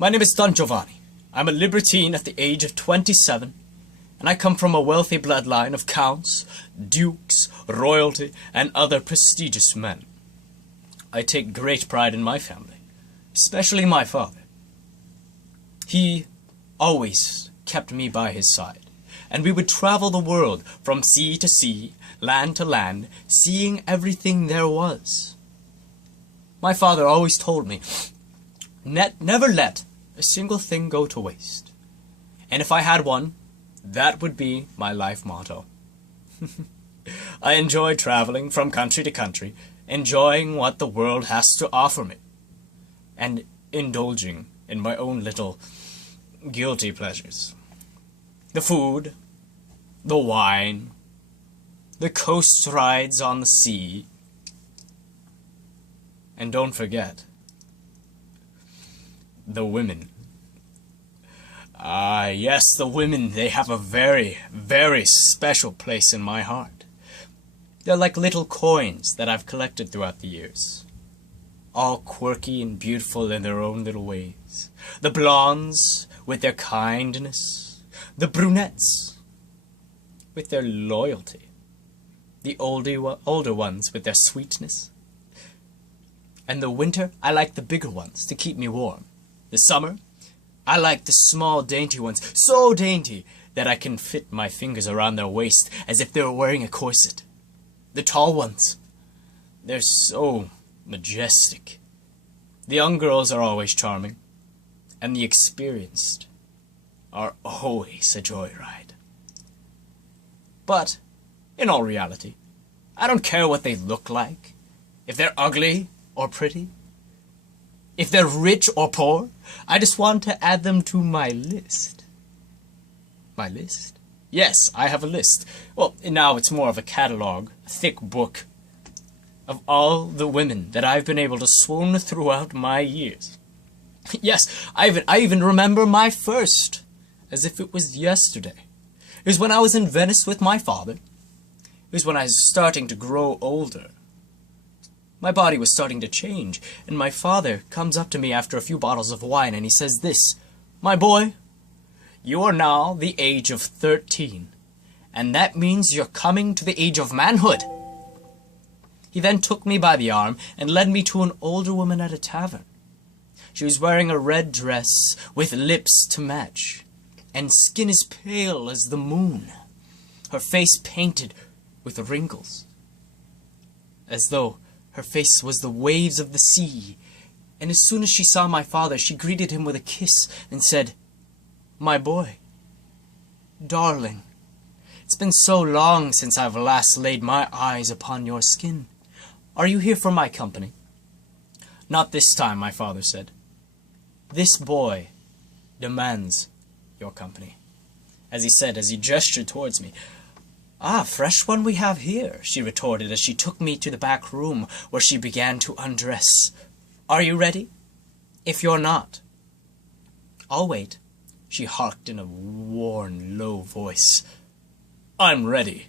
My name is Don Giovanni. I'm a libertine at the age of 27, and I come from a wealthy bloodline of counts, dukes, royalty, and other prestigious men. I take great pride in my family, especially my father. He always kept me by his side, and we would travel the world from sea to sea, land to land, seeing everything there was. My father always told me, never let a single thing go to waste. And if I had one, that would be my life motto. I enjoy traveling from country to country, enjoying what the world has to offer me, and indulging in my own little guilty pleasures. The food, the wine, the coast rides on the sea, and don't forget, the women. Ah, yes, the women, they have a very, very special place in my heart. They're like little coins that I've collected throughout the years, all quirky and beautiful in their own little ways. The blondes, with their kindness, the brunettes, with their loyalty, the older ones with their sweetness. And the winter, I like the bigger ones to keep me warm. The summer, I like the small, dainty ones, so dainty that I can fit my fingers around their waist as if they were wearing a corset. The tall ones, they're so majestic. The young girls are always charming, and the experienced are always a joyride. But, in all reality, I don't care what they look like, if they're ugly or pretty, if they're rich or poor. I just want to add them to my list. My list? Yes, I have a list. Well, now it's more of a catalog, a thick book, of all the women that I've been able to swoon throughout my years. Yes, I even remember my first, as if it was yesterday. It was when I was in Venice with my father. It was when I was starting to grow older. My body was starting to change, and my father comes up to me after a few bottles of wine, and he says this, "My boy, you are now the age of 13, and that means you're coming to the age of manhood." He then took me by the arm and led me to an older woman at a tavern. She was wearing a red dress with lips to match, and skin as pale as the moon, her face painted with wrinkles, as though her face was the waves of the sea. And as soon as she saw my father, she greeted him with a kiss and said, "My boy, darling, it's been so long since I've last laid my eyes upon your skin. Are you here for my company?" "Not this time," my father said. "This boy demands your company," as he said, as he gestured towards me. "Ah, fresh one we have here," she retorted as she took me to the back room where she began to undress. "Are you ready? If you're not, I'll wait," she harked in a worn, low voice. "I'm ready,"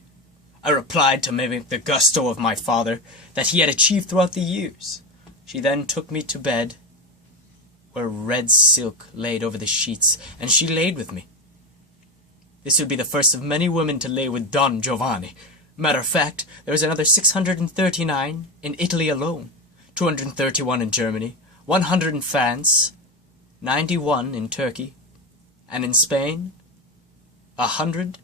I replied to mimic the gusto of my father that he had achieved throughout the years. She then took me to bed, where red silk laid over the sheets, and she laid with me. This would be the first of many women to lay with Don Giovanni. Matter of fact, there was another 639 in Italy alone, 231 in Germany, 100 in France, 91 in Turkey, and in Spain, 103.